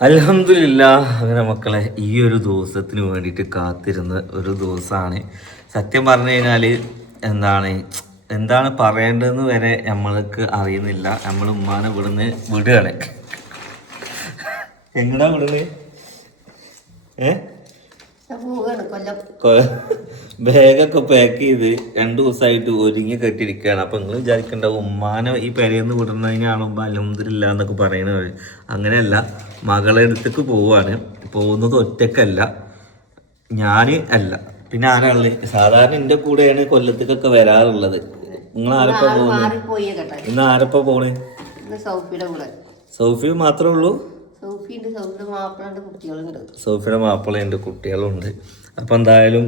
അലഹമില്ല അങ്ങനെ മക്കളെ ഈ ഒരു ദിവസത്തിന് വേണ്ടിയിട്ട് കാത്തിരുന്ന ഒരു ദിവസമാണ് സത്യം പറഞ്ഞു കഴിഞ്ഞാൽ എന്താണ് എന്താണ് പറയേണ്ടതെന്ന് വരെ നമ്മൾക്ക് അറിയുന്നില്ല. നമ്മൾ ഉമ്മാനെ ഇവിടുന്ന് വിടുകയാണ്. എങ്ങടാ വിടുന്നത്? ഏ? ബാഗൊക്കെ പാക്ക് ചെയ്ത് രണ്ടു ദിവസമായിട്ട് ഒരുങ്ങി കെട്ടിരിക്കുകയാണ് അപ്പൊ നിങ്ങൾ വിചാരിക്കേണ്ട ഉമ്മാനെ ഈ പെരയെന്ന് വിടുന്നതിനാണ് ഉമ്മ അലഹമില്ല എന്നൊക്കെ പറയുന്നത് അങ്ങനെയല്ല മകളെ അടുത്തേക്ക് പോവാണ്. പോകുന്നത് ഒറ്റക്കല്ല. ഞാൻ അല്ല. പിന്നെ ആരാൾ സാധാരണ എന്റെ കൂടെയാണ് കൊല്ലത്തേക്കൊക്കെ വരാറുള്ളത്. നിങ്ങൾ ആരപ്പോ പോകുന്നത് ഇന്ന് ആരപ്പോ പോണേ? സൗഫി മാത്രമേ ഉള്ളൂ? സൗഫിന്റെ സൗഫിയുടെ കുട്ടികളുണ്ട്. മാപ്പിളയുണ്ട് കുട്ടികളുണ്ട്. അപ്പം എന്തായാലും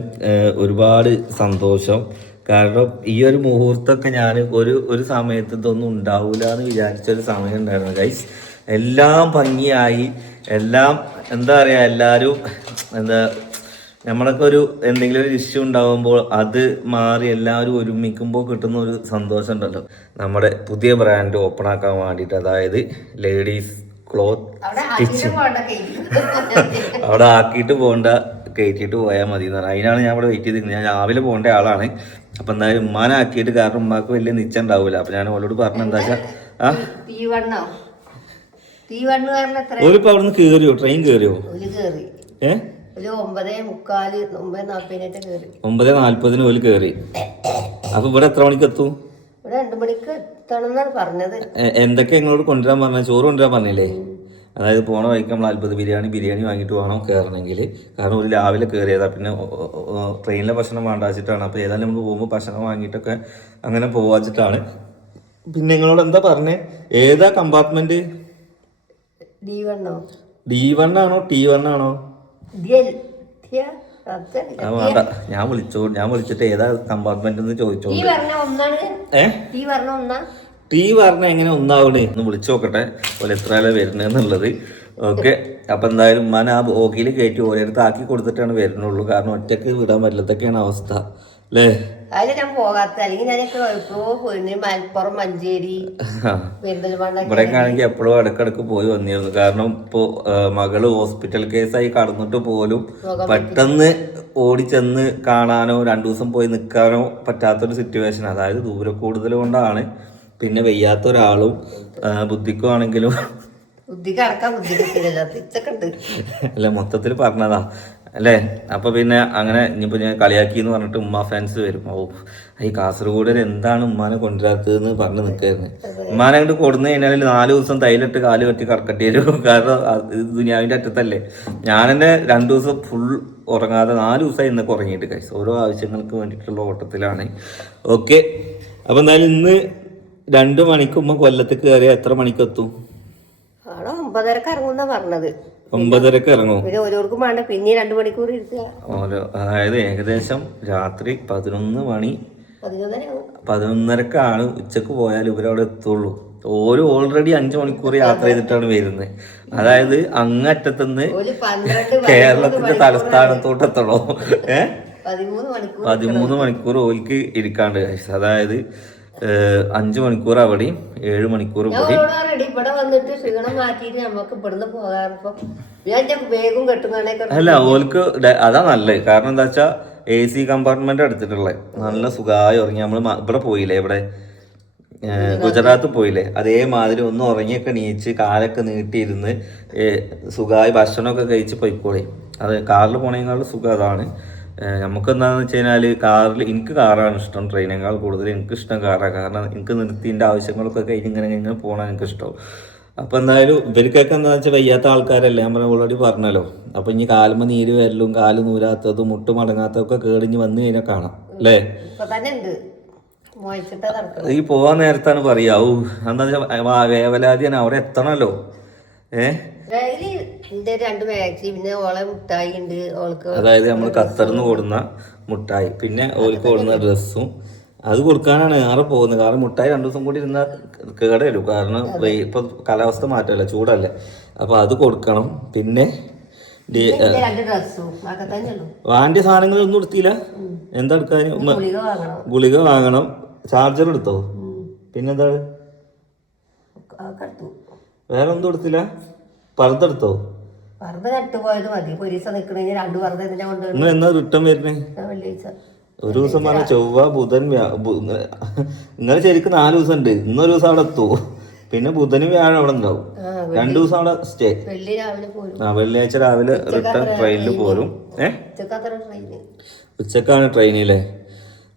ഒരുപാട് സന്തോഷം. കാരണം ഈ ഒരു മുഹൂർത്തമൊക്കെ ഞാൻ ഒരു ഒരു സമയത്ത് ഇതൊന്നും ഉണ്ടാവില്ല എന്ന് വിചാരിച്ചൊരു സമയം ഉണ്ടായിരുന്നു. ഗൈസ് എല്ലാം ഭംഗിയായി. എല്ലാം എന്താ പറയുക എല്ലാവരും എന്താ നമ്മളൊക്കെ ഒരു എന്തെങ്കിലും ഒരു ഇഷ്യൂ ഉണ്ടാകുമ്പോൾ അത് മാറി എല്ലാവരും ഒരുമിക്കുമ്പോൾ കിട്ടുന്ന ഒരു സന്തോഷം ഉണ്ടല്ലോ. നമ്മുടെ പുതിയ ബ്രാൻഡ് ഓപ്പൺ ആക്കാൻ വേണ്ടിയിട്ട് അതായത് ലേഡീസ് ക്ലോത്ത് അവിടെ കേക്ക് അവിടെ ആക്കിയിട്ട് പോകണ്ട കയറ്റിയിട്ട് പോയാൽ മതി എന്ന് പറഞ്ഞു. അതിനാണ് ഞാൻ ഇവിടെ വെയിറ്റ് ചെയ്തിരുന്നത് ഞാൻ രാവിലെ പോകേണ്ട ആളാണ്. അപ്പം എന്തായാലും ഉമ്മാനെ ആക്കിയിട്ട് കാരണം ഉമ്മാക്ക് വലിയ നിശ്ചയം ഉണ്ടാവില്ല അപ്പം ഞാൻ അവളോട് പറഞ്ഞു എന്താ വെച്ചാൽ ആ? ഓലിപ്പോൾ അവിടുന്ന് കയറിയോ ട്രെയിൻ കയറിയോ ഒരു കേറി. ഏ? ഒരു ഒമ്പതേ നാൽപ്പതിന് ഓൽ കയറി അപ്പം ഇവിടെ എത്ര മണിക്ക് എത്തും? രണ്ടു മണിക്ക് പറഞ്ഞത്. എന്തൊക്കെ നിങ്ങളോട് കൊണ്ടുവരാൻ പറഞ്ഞ? ചോറ് കൊണ്ടുവരാൻ പറഞ്ഞില്ലേ? അതായത് പോണ വഴിക്ക് നമ്മൾ അത്ഭുത ബിരിയാണി ബിരിയാണി വാങ്ങിയിട്ട് വേണം കയറണമെങ്കിൽ കാരണം ഒരു രാവിലെ കയറിയതാ. പിന്നെ ട്രെയിനിലെ ഭക്ഷണം വേണ്ട വെച്ചിട്ടാണ് അപ്പോൾ ഏതായാലും നമ്മൾ പോകുമ്പോൾ ഭക്ഷണം വാങ്ങിയിട്ടൊക്കെ അങ്ങനെ പോവാച്ചിട്ടാണ്. പിന്നെ നിങ്ങളോട് എന്താ പറഞ്ഞേ? ഏതാ കമ്പാർട്ട്മെന്റ്? ഡി വണ്ണോ? ഡി വൺ ആണോ ടി വൺ ആണോ വേണ്ട. ഞാൻ വിളിച്ചോ ഞാൻ വിളിച്ചിട്ട് ഏതാ കമ്പാർട്ട്മെന്റ് എന്ന് ചോദിച്ചോ ടീ പറഞ്ഞ എങ്ങനെ ഒന്നാവണേ? ഒന്ന് വിളിച്ചു നോക്കട്ടെ ഓല എത്ര വരുന്നതെന്നുള്ളത് ഓക്കെ. അപ്പൊ എന്തായാലും ഉമ്മാൻ ആ ബോഗിയിൽ കയറ്റി ഓരോരുത്തർ ആക്കി കൊടുത്തിട്ടാണ് വരുന്നുള്ളൂ. കാരണം ഒറ്റയ്ക്ക് വിടാൻ പറ്റില്ലതൊക്കെയാണ് അവസ്ഥ. അല്ലേ? അതിൽ ഞാൻ പോകാത്ത അല്ലെങ്കിൽ ഞാനൊക്കെ എപ്പോഴോ പോയിരുന്നു മലപ്പുറം മഞ്ചേരി ഇവിടെയൊക്കെ ആണെങ്കിൽ എപ്പോഴും ഇടക്കിടക്ക് പോയി വന്നിരുന്നു. കാരണം ഇപ്പോ മകൾ ഹോസ്പിറ്റൽ കേസായി കടന്നിട്ട് പോലും പെട്ടെന്ന് ഓടിച്ചെന്ന് കാണാനോ രണ്ടു ദിവസം പോയി നിൽക്കാനോ പറ്റാത്തൊരു സിറ്റുവേഷൻ അതായത് ദൂരെ കൂടുതൽ കൊണ്ടാണ്. പിന്നെ വെയ്യാത്ത ഒരാളും ബുദ്ധിക്കുവാണെങ്കിലും അല്ല മൊത്തത്തിൽ പറഞ്ഞതാ. അല്ലേ? അപ്പോൾ പിന്നെ അങ്ങനെ ഇനിയിപ്പോ ഞാൻ കളിയാക്കി എന്ന് പറഞ്ഞിട്ട് ഉമ്മ ഫാൻസ് വരും. ഓ ഈ കാസർഗോഡിൽ എന്താണ് ഉമ്മാനെ കൊണ്ടുവരാത്തതെന്ന് പറഞ്ഞ് നിൽക്കായിരുന്നു ഉമ്മാനെ അങ്ങോട്ട് കൊടുന്നു കഴിഞ്ഞാൽ നാല് ദിവസം തൈലിട്ട് കാൽ കെട്ടി കറക്കട്ടി വരും. കാരണം ഇത് ദുനിയാവിന്റെ അറ്റത്തല്ലേ. ഞാൻ തന്നെ രണ്ടു ദിവസം ഫുൾ ഉറങ്ങാതെ നാല് ദിവസമായി ഇന്നൊക്കെ ഉറങ്ങിയിട്ട് കഴിച്ചു ഓരോ ആവശ്യങ്ങൾക്ക് വേണ്ടിയിട്ടുള്ള ഓട്ടത്തിലാണ്. ഓക്കെ അപ്പൊ എന്തായാലും ഇന്ന് രണ്ടു മണിക്ക് ഉമ്മ കൊല്ലത്തേക്ക് കയറിയാൽ എത്ര മണിക്കെത്തും ഒമ്പതരക്ക് ഇറങ്ങുന്ന പറഞ്ഞത്. ഒമ്പതരക്ക് ഇറങ്ങും. പിന്നെ ഓരോർക്കും വേണ്ട. പിന്നെ രണ്ടു മണിക്കൂർ ഇരിക്കുക. ഓരോ അതായത് ഏകദേശം രാത്രി പതിനൊന്ന് മണി പതിനൊന്നരക്കാണ് ഉച്ചയ്ക്ക് പോയാൽ ഇവരവിടെ എത്തുള്ളൂ. ഓരോ ഓൾറെഡി അഞ്ചു മണിക്കൂർ യാത്ര ചെയ്തിട്ടാണ് വരുന്നത് അതായത് അങ്ങറ്റത്തുനിന്ന് കേരളത്തിന്റെ തലസ്ഥാനത്തോട്ട് എത്തണോ? ഏ? പതിമൂന്ന് മണിക്കൂർ ഓൽക്ക് ഇരിക്കാണ്ട്. അതായത് അഞ്ചു മണിക്കൂർ അവിടെയും ഏഴ് മണിക്കൂർ കൂടി ഇവിടെയും. ഇവിടെ വന്നിട്ട് ക്ഷീണം മാറ്റിയിട്ട് നമുക്ക് ഇവിടുന്ന് പോകാറിപ്പോ ഞാൻ വേഗം അല്ല ഓൽക്ക് അതാ നല്ലത് കാരണം എന്താ വെച്ചാ എ സി കമ്പാർട്ട്മെന്റ് എടുത്തിട്ടുള്ളത് നല്ല സുഖമായി ഉറങ്ങി. നമ്മൾ ഇവിടെ പോയില്ലേ ഇവിടെ? ഗുജറാത്ത് പോയില്ലേ? അതേമാതിരി ഒന്ന് ഉറങ്ങിയൊക്കെ നീച്ച് കാലൊക്കെ നീട്ടിയിരുന്ന് സുഖമായി ഭക്ഷണമൊക്കെ കഴിച്ച് പോയിക്കോളി. അത് കാറിൽ പോണേക്കാളും സുഖം അതാണ്. നമുക്ക് എന്താണെന്ന് വെച്ച് കഴിഞ്ഞാൽ കാറിൽ എനിക്ക് കാറാണ് ഇഷ്ടം ട്രെയിനേക്കാൾ കൂടുതൽ എനിക്ക് ഇഷ്ടം കാറാണ് കാരണം എനിക്ക് നിർത്തിന്റെ ആവശ്യങ്ങളൊക്കെ കഴിഞ്ഞ് ഇങ്ങനെ ഇങ്ങനെ പോകണം എനിക്ക് ഇഷ്ടം. അപ്പോൾ എന്തായാലും ഇവർക്കൊക്കെ എന്താ വെച്ചാൽ വയ്യാത്ത ആൾക്കാരല്ലേ? നമ്മൾ ഓൾറെഡി പറഞ്ഞല്ലോ. അപ്പോൾ ഇനി കാലുമ്പ നീര് വരലും കാൽ നൂരാത്തതും മുട്ട് മടങ്ങാത്തതൊക്കെ കേടിഞ്ഞ് വന്നു കഴിഞ്ഞാൽ കാണാം അല്ലേ? ഈ പോവാൻ നേരത്താണ് പറയാ. ഓ എന്താ വെച്ചാൽ വേവലാതിയാണ്. അവിടെ എത്തണല്ലോ. ഏ? ബാഗിൽ എന്റെ രണ്ട് മാക്സി പിന്നെ ഓളെ മുട്ടായി ഉണ്ട് ഓൾക്ക് അതായത് നമ്മൾ ഖത്തറിന്ന് കൊടുന്ന മുട്ടായി. പിന്നെ ഓർക്ക് കൊടുന്ന ഡ്രസ്സും അത് കൊടുക്കാനാണ് ഏറെ പോകുന്നത്. കാരണം മുട്ടായി രണ്ടു ദിവസം കൂടി ഇരുന്നാൽ കേട് വരും കാരണം ഇപ്പൊ കാലാവസ്ഥ മാറ്റമല്ല ചൂടല്ലേ. അപ്പൊ അത് കൊടുക്കണം. പിന്നെ വാണ്ടിയ സാധനങ്ങളൊന്നും എടുത്തില്ല. എന്താ എടുക്കാൻ ഗുളിക വാങ്ങണം. ചാർജർ എടുത്തോ? പിന്നെന്താ വേറെ ഒന്നും എടുത്തില്ല? പർദ്ദ എടുത്തോ? വെറുതെ നട്ടു മതി. ഒരു ദിവസം നിക്കണെങ്കിൽ രണ്ടു വെറുതെ ഇതിനെ കൊണ്ടുവന്നു നിങ്ങൾ എന്നാ റിട്ടേൺ വരുന്നേ? വെള്ളിയാഴ്ച. ഒരു ദിവസം പറഞ്ഞ ചൊവ്വ ബുധൻ ഇന്നലെ ശരിക്കും നാല് ദിവസം ഉണ്ട് ഇന്നൊരു ദിവസം അവിടെ എത്തുമോ പിന്നെ ബുധനും വ്യാഴം അവിടെ ഉണ്ടാവും. രണ്ടു ദിവസം അവിടെ സ്റ്റേ. ആ വെള്ളിയാഴ്ച രാവിലെ റിട്ടേൺ ട്രെയിനിൽ പോരും. ഏ? ഉച്ചക്കത്ര ഉച്ചക്കാണ് ട്രെയിനിലെ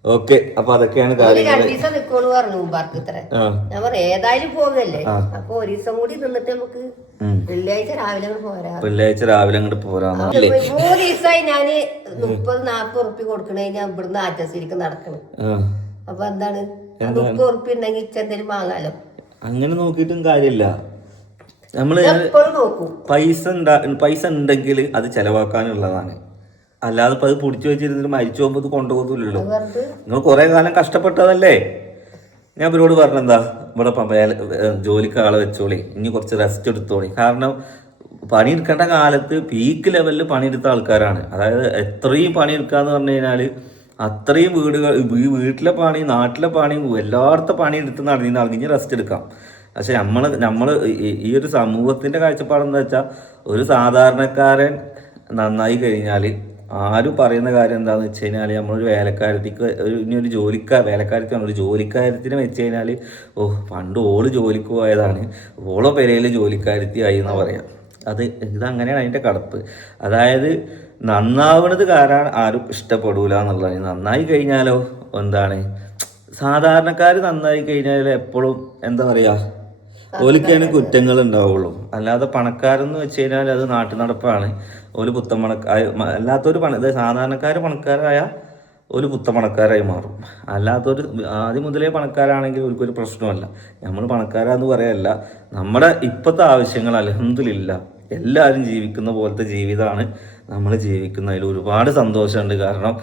ഓക്കെ അപ്പൊ അതൊക്കെയാണ് കാര്യം കാര്യങ്ങൾ ദിവസം നിക്കോളൂ പറഞ്ഞു മുമ്പാർക്ക് ഇത്ര. ഞാൻ പറയാം ഏതായാലും പോകല്ലേ അപ്പൊ ഒരു ദിവസം കൂടി നിന്നിട്ട് നമുക്ക്. വെള്ളിയാഴ്ച രാവിലെ അങ്ങോട്ട് പോരാ. വെള്ളിയാഴ്ച രാവിലെ അങ്ങോട്ട് പോരാന്ന്. മൂന്ന് ദിവസമായി ഞാൻ മുപ്പത് നാപ്പത് ഉറുപ്പി കൊടുക്കണേ ഞാൻ ഇവിടുന്ന് ആറ്റസിലേക്ക് നടക്കണ്. അപ്പൊ എന്താണ്? മുപ്പത് ഉറുപ്പി ഉണ്ടെങ്കിൽ ഇച്ചെന്തേലും വാങ്ങാലോ? അങ്ങനെ നോക്കിയിട്ടും കാര്യമില്ല. നമ്മൾ പൈസ പൈസ ഉണ്ടെങ്കിൽ അത് ചെലവാക്കാനുള്ളതാണ്. അല്ലാതെ ഇപ്പൊ അത് പിടിച്ചു വെച്ചിരുന്നിട്ട് മരിച്ചു പോകുമ്പോൾ ഇത് കൊണ്ടുപോകത്തില്ലല്ലോ നിങ്ങൾ കുറെ കാലം കഷ്ടപ്പെട്ടതല്ലേ? ഞാൻ ഇവരോട് പറഞ്ഞെന്താ? ഇവിടെ ജോലിക്ക് ആളെ വെച്ചോളി. ഇനി കുറച്ച് റെസ്റ്റ് എടുത്തോളി. കാരണം പണിയെടുക്കേണ്ട കാലത്ത് പീക്ക് ലെവലിൽ പണിയെടുത്ത ആൾക്കാരാണ്. അതായത് എത്രയും പണിയെടുക്കാന്ന് പറഞ്ഞു കഴിഞ്ഞാൽ അത്രയും വീടുകൾ ഈ വീട്ടിലെ പണി നാട്ടിലെ പണി എല്ലായിടത്തെ പണി എടുത്ത് നടന്നിരുന്ന ആൾക്ക് ഇനി റെസ്റ്റ് എടുക്കാം. പക്ഷെ നമ്മൾ നമ്മൾ ഈ ഒരു സമൂഹത്തിന്റെ കാഴ്ചപ്പാട് എന്താ വെച്ചാൽ ഒരു സാധാരണക്കാരൻ നന്നായി കഴിഞ്ഞാൽ ആരും പറയുന്ന കാര്യം എന്താണെന്ന് വെച്ച് കഴിഞ്ഞാൽ നമ്മളൊരു വേലക്കാരത്തിക്ക് ഒരു ഇനി ഒരു ജോലിക്കാർ വേലക്കാരത്തിയാണ് ഒരു ജോലിക്കാരത്തിനെ വെച്ച് കഴിഞ്ഞാൽ ഓ പണ്ട് ഓൾ ജോലിക്ക് പോയതാണ് ഓളോ പെരയിൽ ജോലിക്കാരത്തി ആയി എന്ന് പറയാം. അത് ഇതങ്ങനെയാണ് അതിന്റെ കടപ്പ്. അതായത് നന്നാവണത് കാരണം ആരും ഇഷ്ടപ്പെടൂല എന്നുള്ളതാണ്. നന്നായി കഴിഞ്ഞാലോ എന്താണ്? സാധാരണക്കാർ നന്നായി കഴിഞ്ഞാൽ എപ്പോഴും എന്താ പറയുക ഓലിക്കാണ് കുറ്റങ്ങൾ ഉണ്ടാവുള്ളൂ അല്ലാതെ പണക്കാരെന്ന് വെച്ച് കഴിഞ്ഞാൽ അത് നാട്ടു നടപ്പാണ് ഒരു പുത്തമണക്കാർ അല്ലാത്തൊരു പണ സാധാരണക്കാർ പണക്കാരായ ഒരു പുത്തമണക്കാരായി മാറും. അല്ലാത്തൊരു ആദ്യം മുതലേ പണക്കാരാണെങ്കിൽ ഒരു പ്രശ്നമല്ല. നമ്മൾ പണക്കാരാന്ന് പറയല്ല. നമ്മുടെ ഇപ്പോഴത്തെ ആവശ്യങ്ങൾ അലഹമില്ല എല്ലാവരും ജീവിക്കുന്ന പോലത്തെ ജീവിതമാണ് നമ്മൾ ജീവിക്കുന്നതിൽ ഒരുപാട് സന്തോഷമുണ്ട്. കാരണം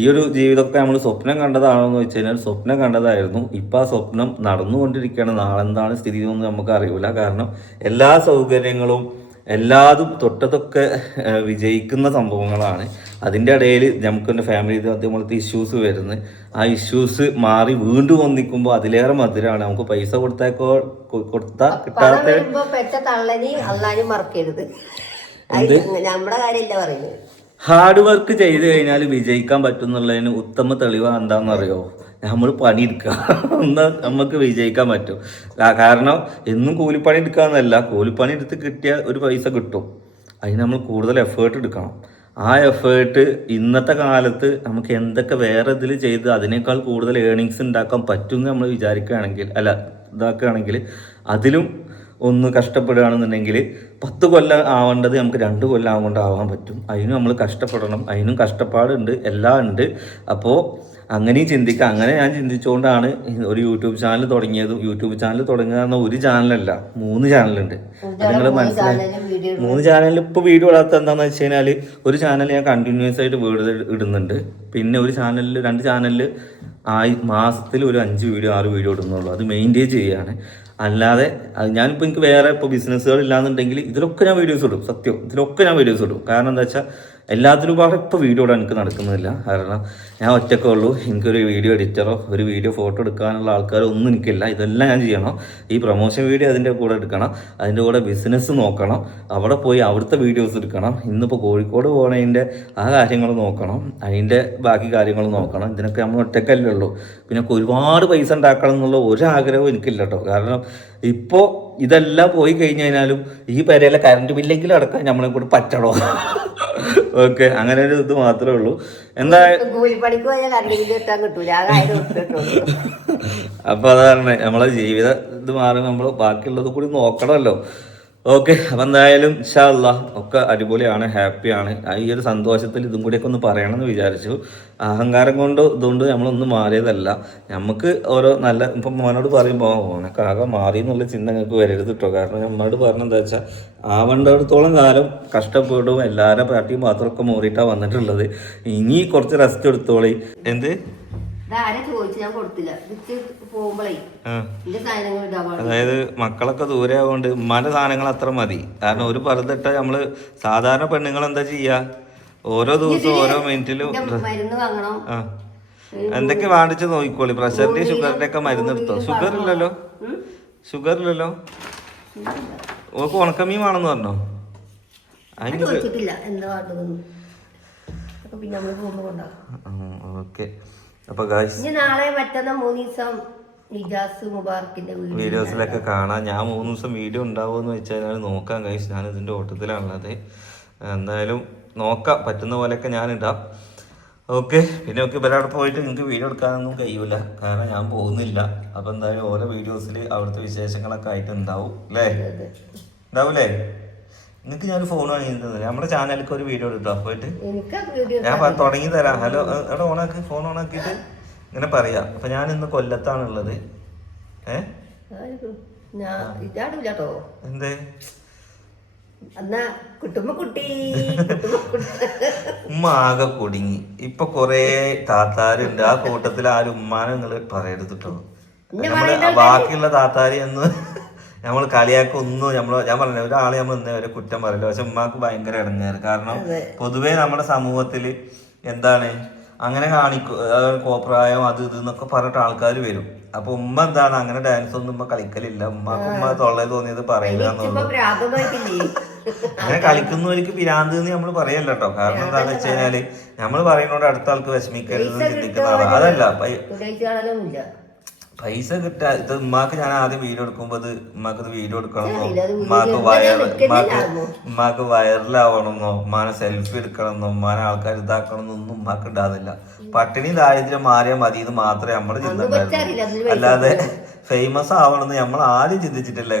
ഈ ഒരു ജീവിതമൊക്കെ നമ്മൾ സ്വപ്നം കണ്ടതാണോ എന്ന് വെച്ച് കഴിഞ്ഞാൽ സ്വപ്നം കണ്ടതായിരുന്നു. ഇപ്പം ആ സ്വപ്നം നടന്നുകൊണ്ടിരിക്കുകയാണ്. നാളെന്താണ് സ്ഥിതി എന്ന് നമുക്ക് അറിയില്ല കാരണം എല്ലാ സൗകര്യങ്ങളും എല്ലാതും തൊട്ടതൊക്കെ വിജയിക്കുന്ന സംഭവങ്ങളാണ്. അതിന്റെ ഇടയിൽ നമുക്ക് എന്റെ ഫാമിലി അതുപോലത്തെ ഇഷ്യൂസ് വരുന്നത് ആ ഇഷ്യൂസ് മാറി വീണ്ടും വന്നിക്കുമ്പോൾ അതിലേറെ മധുരമാണ് നമുക്ക് പൈസ കൊടുത്തേക്കോ കൊടുത്താൽ കിട്ടാത്ത നമ്മുടെ കാര്യമില്ല പറയുന്നത്. ഹാർഡ് വർക്ക് ചെയ്ത് കഴിഞ്ഞാൽ വിജയിക്കാൻ പറ്റും എന്നുള്ളതിന് ഉത്തമ തെളിവ് എന്താണെന്നറിയോ? നമ്മൾ പണിയെടുക്കുക എന്നാൽ നമുക്ക് വിജയിക്കാൻ പറ്റും. കാരണം എന്നും കൂലിപ്പണി എടുക്കാന്നല്ല. കൂലിപ്പണി എടുത്ത് കിട്ടിയ ഒരു പൈസ കിട്ടും. അതിന് നമ്മൾ കൂടുതൽ എഫേർട്ട് എടുക്കണം. ആ എഫേർട്ട് ഇന്നത്തെ കാലത്ത് നമുക്ക് എന്തൊക്കെ വേറെ ഇതിൽ ചെയ്ത് അതിനേക്കാൾ കൂടുതൽ ഏണിങ്സ് ഉണ്ടാക്കാൻ പറ്റും എന്ന് നമ്മൾ വിചാരിക്കുകയാണെങ്കിൽ അല്ല ഇതാക്കുകയാണെങ്കിൽ അതിലും ഒന്ന് കഷ്ടപ്പെടുകയാണെന്നുണ്ടെങ്കിൽ പത്ത് കൊല്ലം ആവേണ്ടത് നമുക്ക് രണ്ട് കൊല്ലം ആവുകൊണ്ട് ആവാൻ പറ്റും. അതിനും നമ്മൾ കഷ്ടപ്പെടണം. അതിനും കഷ്ടപ്പാടുണ്ട്. എല്ലാം ഉണ്ട്. അപ്പോൾ അങ്ങനെയും ചിന്തിക്കുക അങ്ങനെ ഞാൻ ചിന്തിച്ചുകൊണ്ടാണ് ഒരു യൂട്യൂബ് ചാനൽ തുടങ്ങിയത്. യൂട്യൂബ് ചാനൽ തുടങ്ങുക എന്ന ഒരു ചാനലല്ല. മൂന്ന് ചാനലുണ്ട്. നിങ്ങൾ മനസ്സിലായി. മൂന്ന് ചാനലിൽ ഇപ്പോൾ വീഡിയോ ഇടാത്ത എന്താണെന്ന് വെച്ച് കഴിഞ്ഞാൽ ഒരു ചാനൽ ഞാൻ കണ്ടിന്യൂസ് ആയിട്ട് വീട് ഇടുന്നുണ്ട്. പിന്നെ ഒരു ചാനലിൽ രണ്ട് ചാനലിൽ ആയി മാസത്തിൽ ഒരു അഞ്ച് വീഡിയോ ആറ് വീഡിയോ ഇടുന്നുള്ളൂ. അത് മെയിന്റെയിൻ ചെയ്യുകയാണ് അല്ലാതെ ഞാനിപ്പോൾ എനിക്ക് വേറെ ഇപ്പോൾ ബിസിനസ്സുകൾ ഇല്ലാന്നുണ്ടെങ്കിൽ ഇതിലൊക്കെ ഞാൻ വീഡിയോസ് ഇടും സത്യം. ഇതിലൊക്കെ ഞാൻ വീഡിയോസ് ഇടും. കാരണം എന്താ വെച്ചാൽ എല്ലാത്തിനും പാടെ ഇപ്പോൾ വീഡിയോ ഇടാൻ എനിക്ക് നടക്കുന്നില്ല. കാരണം ഞാൻ ഒറ്റക്കേ ഉള്ളൂ. എനിക്കൊരു വീഡിയോ എഡിറ്ററോ ഒരു വീഡിയോ ഫോട്ടോ എടുക്കാനുള്ള ആൾക്കാരോ ഒന്നും എനിക്കില്ല. ഇതെല്ലാം ഞാൻ ചെയ്യണം. ഈ പ്രൊമോഷൻ വീഡിയോ അതിന്റെ കൂടെ എടുക്കണം. അതിന്റെ കൂടെ ബിസിനസ് നോക്കണം. അവിടെ പോയി അവിടുത്തെ വീഡിയോസ് എടുക്കണം. ഇന്നിപ്പോൾ കോഴിക്കോട് പോകണതിന്റെ ആ കാര്യങ്ങൾ നോക്കണം. അതിന്റെ ബാക്കി കാര്യങ്ങൾ നോക്കണം. ഇതിനൊക്കെ നമ്മൾ ഒറ്റക്കല്ലേ ഉള്ളൂ. പിന്നെ ഒരുപാട് പൈസ ഉണ്ടാക്കണം എന്നുള്ള ഒരു ആഗ്രഹവും എനിക്കില്ല കേട്ടോ. കാരണം ഇപ്പോൾ ഇതെല്ലാം പോയി കഴിഞ്ഞു കഴിഞ്ഞാലും ഈ പെരയിലെ കറണ്ട് ബില്ലെങ്കിലും അടക്കാൻ നമ്മളെ കൂടെ പറ്റണോ? ഓക്കെ അങ്ങനെ ഒരു ഇത് മാത്രമേ ഉള്ളൂ. എന്താ കൂലിപ്പണിക്ക് പോയാൽ കിട്ടാൻ കിട്ടൂല. അപ്പൊ അതാണ് നമ്മളെ ജീവിതം ഇത് മാറി നമ്മൾ ബാക്കിയുള്ളത് കൂടി നോക്കണമല്ലോ. ഓക്കെ അപ്പം എന്തായാലും ഇൻഷാല്ല ഒക്കെ അടിപൊളിയാണ് ഹാപ്പിയാണ്. ഈ ഒരു സന്തോഷത്തിൽ ഇതും കൂടിയൊക്കെ ഒന്ന് പറയണമെന്ന് വിചാരിച്ചു. അഹങ്കാരം കൊണ്ട് ഇതുകൊണ്ട് നമ്മളൊന്നും മാറിയതല്ല. നമുക്ക് ഓരോ നല്ല ഇപ്പം മോനോട് പറയുമ്പോൾ ഓനൊക്കെ ആകെ മാറി എന്നുള്ള ചിന്ത നിങ്ങൾക്ക് വരരുത് കേട്ടോ കാരണം നമ്മളോട് പറഞ്ഞെന്താ വെച്ചാൽ ആവേണ്ടിടത്തോളം കാലം കഷ്ടപ്പെടും എല്ലാവരുടെ പാർട്ടിയും മാത്രമൊക്കെ മോറിയിട്ടാണ് വന്നിട്ടുള്ളത്. ഇനി കുറച്ച് റെസ്റ്റ് എടുത്തോളി. എന്ത്? അതായത് മക്കളൊക്കെ ദൂരെ ആവുകൊണ്ട് ഉമ്മാന്റെ സാധനങ്ങൾ അത്ര മതി. കാരണം ഒരു പറുതിട്ട നമ്മൾ സാധാരണ പെണ്ണുങ്ങൾ എന്താ ചെയ്യാ? ഓരോ ദിവസവും ഓരോ മിനിറ്റിലും എന്തൊക്കെ വാങ്ങിച്ച് നോക്കിക്കോളി? പ്രഷറിന്റെ ഷുഗറിന്റെ ഒക്കെ മരുന്ന് എടുത്തോ? ഷുഗർ ഇല്ലല്ലോ. ഷുഗർ ഇല്ലല്ലോ. ഓക്ക് ഉണക്കമീൻ വേണമെന്ന് പറഞ്ഞോ? അതിന് ഓക്കെ. അപ്പൊ ഗായ്സ് നാളെ മറ്റന്നാ മൂന്ന് ദിവസം നിജാസ് മുബാറക്കിന്റെ വീഡിയോസിലൊക്കെ കാണാം. ഞാൻ മൂന്ന് ദിവസം വീഡിയോ ഉണ്ടാവുമെന്ന് വെച്ചാൽ ഞാൻ നോക്കാം കഴിച്ച് ഞാൻ ഇതിന്റെ ഓട്ടത്തിലാണുള്ളത്. എന്തായാലും നോക്കാം. പറ്റുന്ന പോലെയൊക്കെ ഞാൻ ഇടാം. ഓക്കെ പിന്നെ ഒക്കെ ഇവരവിടെ പോയിട്ട് നിങ്ങൾക്ക് വീഡിയോ എടുക്കാനൊന്നും കഴിയൂല. കാരണം ഞാൻ പോകുന്നില്ല. അപ്പം എന്തായാലും ഓരോ വീഡിയോസിൽ അവിടുത്തെ വിശേഷങ്ങളൊക്കെ ആയിട്ട് ഉണ്ടാവും അല്ലേ ഉണ്ടാവൂലേ? നിങ്ങൾക്ക് ഞാൻ ഫോൺ വാങ്ങിയിരുന്നത് നമ്മുടെ ചാനലിലേക്ക് ഒരു വീഡിയോ എടുട്ടോ പോയിട്ട്? ഞാൻ തുടങ്ങി തരാം. ഹലോ എടാ ഓണാക്കി ഫോൺ ഓണാക്കിയിട്ട് ഇങ്ങനെ പറയാം. അപ്പൊ ഞാൻ ഇന്ന് കൊല്ലത്താണുള്ളത്. എന്തേ? ഉമ്മ ആകെ കുടുങ്ങി. ഇപ്പൊ കൊറേ താത്താരുണ്ട്. ആ കൂട്ടത്തിൽ ആരും ഉമ്മാനെ നിങ്ങൾ പറയരുത് കേട്ടോ നമ്മൾ ബാക്കിയുള്ള താത്താരി എന്ന് നമ്മൾ കളിയാക്കൊന്നും നമ്മൾ ഞാൻ പറഞ്ഞ ഒരാളെ നമ്മൾ ഇന്നേ വരെ കുറ്റം പറയില്ല. പക്ഷെ ഉമ്മാക്ക് ഭയങ്കര ഇടങ്ങേറ്. കാരണം പൊതുവേ നമ്മുടെ സമൂഹത്തിൽ എന്താണ് അങ്ങനെ കാണിക്കും കോപ്രായം അത് ഇത് എന്നൊക്കെ പറഞ്ഞിട്ട് ആൾക്കാർ വരും. അപ്പൊ ഉമ്മ എന്താണ് അങ്ങനെ ഡാൻസ് ഒന്നും ഉമ്മ കളിക്കലില്ല. ഉമ്മക്ക് ഉമ്മ തൊള്ളേ തോന്നിയത് പറയില്ല അങ്ങനെ കളിക്കുന്നവർക്ക് പിരാന്ത് എന്ന് നമ്മൾ പറയല്ല കേട്ടോ കാരണം എന്താണെന്ന് വെച്ച് കഴിഞ്ഞാൽ നമ്മൾ പറയുന്നോണ്ട് അടുത്ത ആൾക്ക് വിഷമിക്കരുത് ചിന്തിക്കുന്ന അതല്ല പൈസ കിട്ടാ ഇത് ഉമ്മാക്ക് ഞാൻ ആദ്യം വീഡിയോ എടുക്കുമ്പോ ഇത് ഉമ്മാക്ക് ഇത് വീഡിയോ എടുക്കണമെന്നോ അത് ഉമ്മാക്ക് വയർ ഉമ്മാക്ക്? ഉമ്മാക്ക് വയറിലാവണമെന്നോ ഉമ്മാനെ സെൽഫി എടുക്കണമെന്നോ ഉമ്മാനെ ആൾക്കാർ ഇതാക്കണമെന്നോ? ഒന്നും ഉമ്മാക്ക് ഉണ്ടാകുന്നില്ല. പട്ടിണി ദാരിദ്ര്യം മാറിയാൽ മതി എന്ന് മാത്രമേ നമ്മുടെ ചിന്ത അല്ലാതെ ഫേമസ് ആവണമെന്ന് നമ്മൾ ആദ്യം ചിന്തിച്ചിട്ടില്ല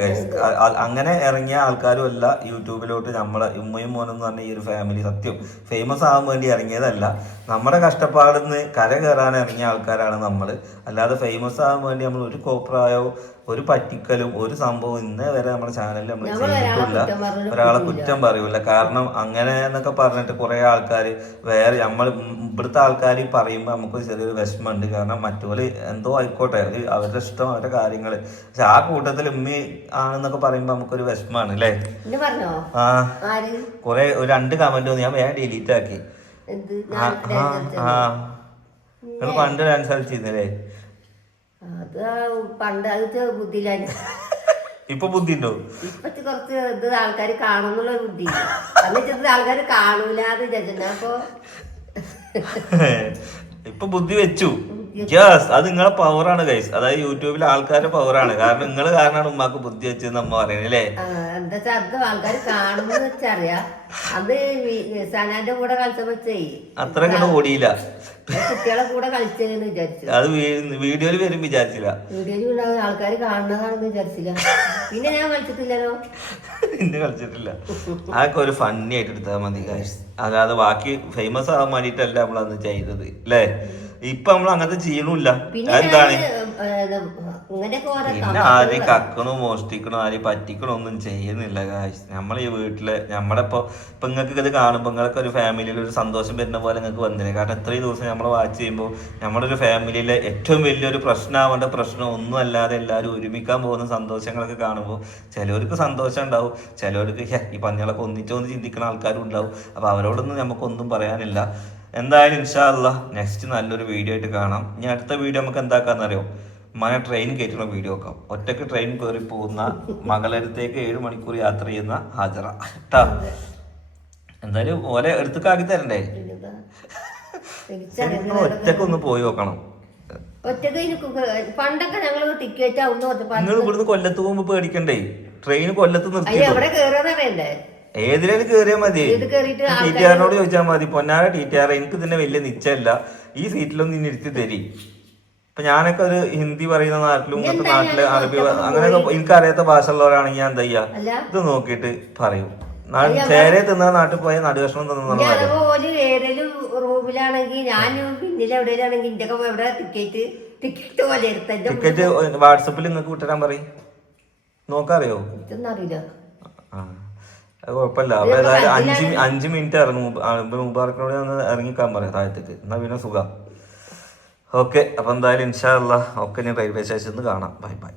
അങ്ങനെ ഇറങ്ങിയ ആൾക്കാരും അല്ല യൂട്യൂബിലോട്ട് നമ്മളെ ഉമ്മയും മോനും എന്ന് പറഞ്ഞ ഈ ഒരു ഫാമിലി സത്യം. ഫേമസ് ആവാൻ വേണ്ടി ഇറങ്ങിയതല്ല. നമ്മുടെ കഷ്ടപ്പാടിന്ന് കര കയറാൻ ഇറങ്ങിയ ആൾക്കാരാണ് നമ്മൾ അല്ലാതെ ഫേമസ് ആവാൻ വേണ്ടി നമ്മൾ ഒരു കോപ്രായോ ഒരു പറ്റിക്കലും ഒരു സംഭവം ഇന്ന് വരെ നമ്മുടെ ചാനലിൽ നമ്മൾ ചെയ്തിട്ടില്ല. ഒരാളെ കുറ്റം പറയൂല. കാരണം അങ്ങനെ എന്നൊക്കെ പറഞ്ഞിട്ട് കുറെ ആൾക്കാർ വേറെ നമ്മൾ ഇവിടുത്തെ ആൾക്കാർ പറയുമ്പോൾ നമുക്ക് ചെറിയൊരു വിഷമമുണ്ട്. കാരണം മറ്റുപോലെ എന്തോ ആയിക്കോട്ടെ അത് അവരുടെ ഇഷ്ടം അവരുടെ കാര്യങ്ങൾ പക്ഷെ ആ കൂട്ടത്തിൽ ഉമ്മി ആണെന്നൊക്കെ പറയുമ്പോൾ നമുക്കൊരു വിഷമമാണ് അല്ലേ? ആ. കുറെ ഒരു രണ്ട് കമന്റ് വന്നു. ഞാൻ വേഗം ഡിലീറ്റ് ആക്കി. ആ? നിങ്ങൾ പണ്ട് ഡാൻസ് കളിച്ചിരുന്നില്ലേ? അത് പണ്ട് അത് ബുദ്ധിയിലാണ്. ഇപ്പൊ ബുദ്ധി ഉണ്ടോ ഇപ്പത്തെ കുറച്ച് ഇത് ആൾക്കാർ കാണുന്നുള്ള ബുദ്ധി എന്നിട്ട് ആൾക്കാർ കാണൂലാതെ വിചാരിച്ചിട്ടുണ്ട്. അപ്പൊ ഇപ്പൊ ബുദ്ധി വെച്ചു. യെസ് അത് നിങ്ങളെ പവറാണ് ഗൈസ് അതായത് യൂട്യൂബിലെ ആൾക്കാരുടെ പവറാണ് കാരണം നിങ്ങൾ കാരണമാണ് ഉമ്മാക്ക് ബുദ്ധി വെച്ചെന്ന് അമ്മ പറയുന്നത് അല്ലേ? എന്താ അത് ആൾക്കാർ വെച്ചറിയാം. അത് സനാന്റെ കൂടെ അത്ര കണ്ട് ഓടിയില്ല. കുട്ടികളെ കൂടെ വിചാരിച്ചു. അത് വീഡിയോയിൽ വരും വിചാരിച്ചില്ല. വീഡിയോയിൽ ഉണ്ടാകുന്ന ആൾക്കാർ കാണുന്നതാണെന്ന് വിചാരിച്ചില്ല. പിന്നെ ഞാൻ കളിച്ചിട്ടില്ലല്ലോ. കളിച്ചിട്ടില്ല. അതൊക്കെ ഒരു ഫണ്ണി ആയിട്ട് എടുത്താൽ മതി ഗൈസ് അല്ലാതെ ബാക്കി ഫേമസ് ആവാൻ വേണ്ടിയിട്ടല്ല നമ്മൾ അന്ന് ചെയ്തത് അല്ലേ? ഇപ്പൊ നമ്മൾ അങ്ങനത്തെ ചെയ്യണില്ല. എന്താണ്? പിന്നെ ആരെയും കക്കണോ മോഷ്ടിക്കണോ ആരെയും പറ്റിക്കണോ ഒന്നും ചെയ്യുന്നില്ല നമ്മൾ ഈ വീട്ടിൽ നമ്മുടെ ഇപ്പൊ ഇപ്പൊ നിങ്ങൾക്ക് ഇത് കാണുമ്പോൾ നിങ്ങൾക്ക് ഒരു ഫാമിലിയിൽ ഒരു സന്തോഷം വരുന്ന പോലെ നിങ്ങൾക്ക് വന്നില്ല കാരണം ഇത്രയും ദിവസം നമ്മൾ വാച്ച് ചെയ്യുമ്പോൾ നമ്മുടെ ഒരു ഫാമിലിയിലെ ഏറ്റവും വലിയൊരു പ്രശ്നമാവേണ്ട പ്രശ്നം ഒന്നും അല്ലാതെ എല്ലാവരും ഒരുമിക്കാൻ പോകുന്ന സന്തോഷങ്ങളൊക്കെ കാണുമ്പോൾ ചിലവർക്ക് സന്തോഷം ഉണ്ടാവും. ചിലവർക്ക് "ഹേ, ഈ പന്നികളൊക്കെ ഒന്നിച്ചൊന്ന് ചിന്തിക്കുന്ന ആൾക്കാരും ഉണ്ടാവും. അപ്പൊ അവരോടൊന്നും നമുക്കൊന്നും പറയാനില്ല. എന്തായാലും ഇൻഷാല്ല നെക്സ്റ്റ് നല്ലൊരു വീഡിയോ ആയിട്ട് കാണാം. ഇനി അടുത്ത വീഡിയോ നമുക്ക് എന്താക്കാന്നറിയോ മന ട്രെയിൻ കയറ്റുന്ന വീഡിയോ ഒക്കെ. ഒറ്റയ്ക്ക് ട്രെയിൻ കയറി പോകുന്ന മകളടുത്തേക്ക് ഏഴ് മണിക്കൂർ യാത്ര ചെയ്യുന്ന ഹാജറ. കേട്ടാ എന്തായാലും ഓലെ എടുത്തേക്കാക്കി തരണ്ടേ? ഒറ്റയ്ക്ക് ഒന്ന് പോയി നോക്കണം. പണ്ടൊക്കെ ഞങ്ങൾ ടിക്കറ്റ് നിങ്ങൾ ഇവിടുന്ന് കൊല്ലത്ത് പോകുമ്പോ പേടിക്കണ്ടേ? ട്രെയിൻ കൊല്ലത്ത് നിർത്തി ഏതിലും കയറിയാൽ മതി? ഇത് കേറിയിട്ട് ടി ടി ആറിനോട് ചോദിച്ചാൽ മതി. പൊന്നാര ടി ടി ആർ എനിക്ക് ഇതിന്റെ വലിയ നിശ്ചയല്ല ഈ സീറ്റിലൊന്നും ഇനി ഇരുത്തി തരി. ഇപ്പൊ ഞാനൊക്കെ ഒരു ഹിന്ദി പറയുന്ന നാട്ടിലും ഇങ്ങനത്തെ നാട്ടിൽ അറബി അങ്ങനെയൊക്കെ എനിക്കറിയാത്ത ഭാഷ ഉള്ളവരാണെങ്കിൽ ഞാൻ എന്താ ചെയ്യാ? ഇത് നോക്കിയിട്ട് പറയും. ചേരെ തിന്ന നാട്ടിൽ പോയ നടുകഷ്ണം തിന്നു ഏതെങ്കിലും റൂമിലാണെങ്കിൽ ഞാൻ പിന്നിൽ എവിടെയാണെങ്കിൽ എവിടെ ടിക്കറ്റ് ടിക്കറ്റ് പോലെ ടിക്കറ്റ് വാട്സപ്പിൽ നിങ്ങൾക്ക് വിട്ടരാൻ പറയും. നോക്കാറിയോ? അറിയില്ല. ആ. അത് കുഴപ്പമില്ല. അപ്പൊ ഏതായാലും അഞ്ച് അഞ്ച് മിനിറ്റ് ഇറങ്ങും. മുബാറക്കിനോട് ഒന്ന് ഇറങ്ങിക്കാൻ പറയാം താഴത്തേക്ക്. എന്നാ പിന്നെ സുഖം. ഓക്കെ അപ്പൊ എന്തായാലും ഇൻഷാല്ല ഒക്കെ ഞാൻ റെയിൽവേ സ്റ്റേഷനിൽ നിന്ന് കാണാം. Bye bye.